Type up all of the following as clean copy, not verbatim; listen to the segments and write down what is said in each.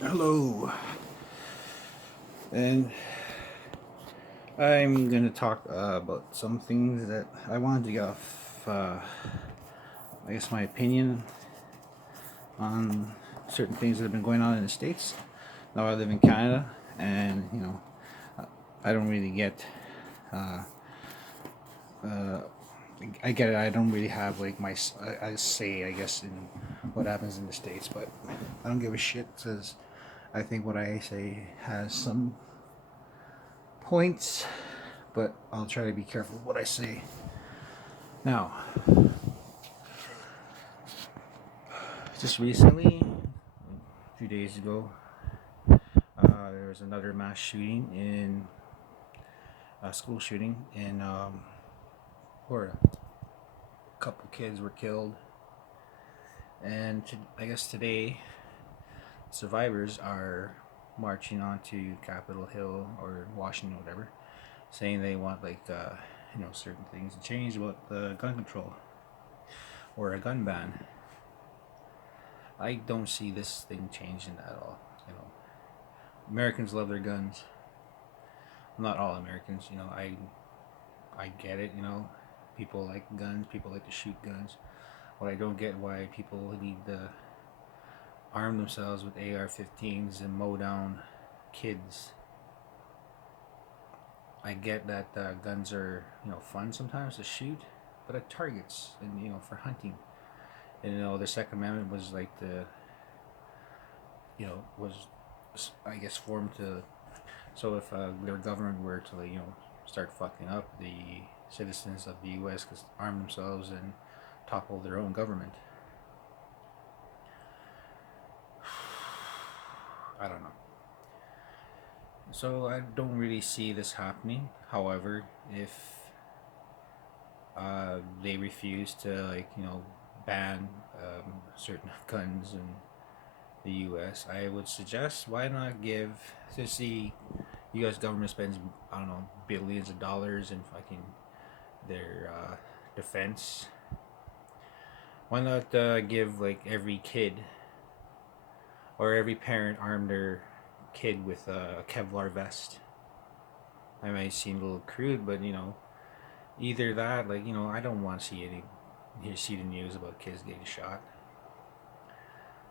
Hello, and I'm gonna talk about some things that I wanted to get off. I guess my opinion on certain things that have been going on in the states. Now I live in Canada, and I don't really get. Uh, uh, I get it. I don't really have like I say, I guess, in what happens in the states, but I don't give a shit because I think what I say has some points, but I'll try to be careful what I say. Now, just recently, a few days ago, there was another mass shooting in a school shooting in Florida. A couple kids were killed, and I guess today, survivors are marching onto Capitol Hill or Washington, whatever, saying they want certain things to change about the gun control or a gun ban. I don't see this thing changing at all. You know, Americans love their guns. Not all Americans, I get it. People like guns. People like to shoot guns. What I don't get why people need to arm themselves with AR-15s and mow down kids. I get that guns are fun sometimes to shoot, but at targets and for hunting. And the Second Amendment was like was I guess formed to. So if their government were to start fucking up, the citizens of the U.S. could arm themselves and topple their own government. I don't know. So I don't really see this happening. However, if they refuse to ban certain guns in the U.S., I would suggest why not give, since the U.S. government spends I don't know billions of dollars in fucking their defense. Why not give like every kid or every parent arm their kid with a Kevlar vest? I might seem a little crude, but either that, I don't want to see the news about kids getting shot.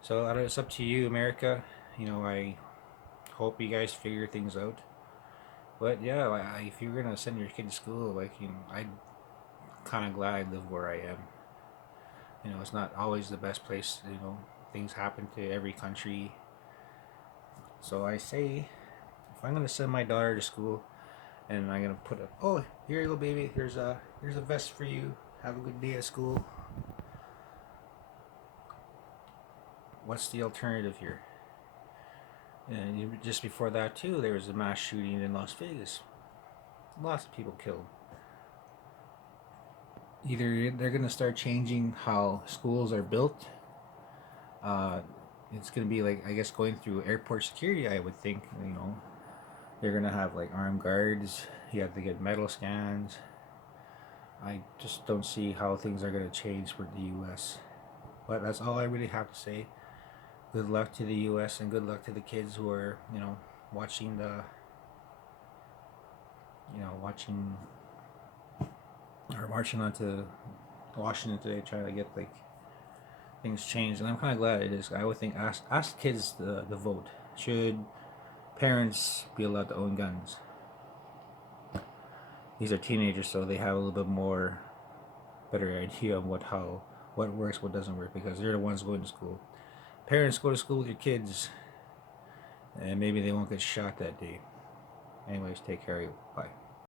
So it's up to you, America. I hope you guys figure things out. But yeah, if you're gonna send your kid to school, I'm kind of glad I live where I am. It's not always the best place. Things happen to every country. So I say, if I'm gonna send my daughter to school, and I'm gonna put here you go, baby. Here's a vest for you. Have a good day at school. What's the alternative here? And just before that too, there was a mass shooting in Las Vegas. Lots of people killed. Either they're gonna start changing how schools are built. Uh, it's gonna be like, I guess, going through airport security. I would think they're gonna have like armed guards. You have to get metal scans. I just don't see how things are gonna change for the U.S. But that's all I really have to say. Good luck to the U.S. and good luck to the kids who are watching the watching or marching onto Washington today, trying to get things changed. And I'm kind of glad it is. I would think ask kids the vote. Should parents be allowed to own guns? These are teenagers, so they have a little bit more better idea of what works, what doesn't work, because they're the ones going to school. Parents, go to school with your kids, and maybe they won't get shot that day. Anyways, take care of you. Bye.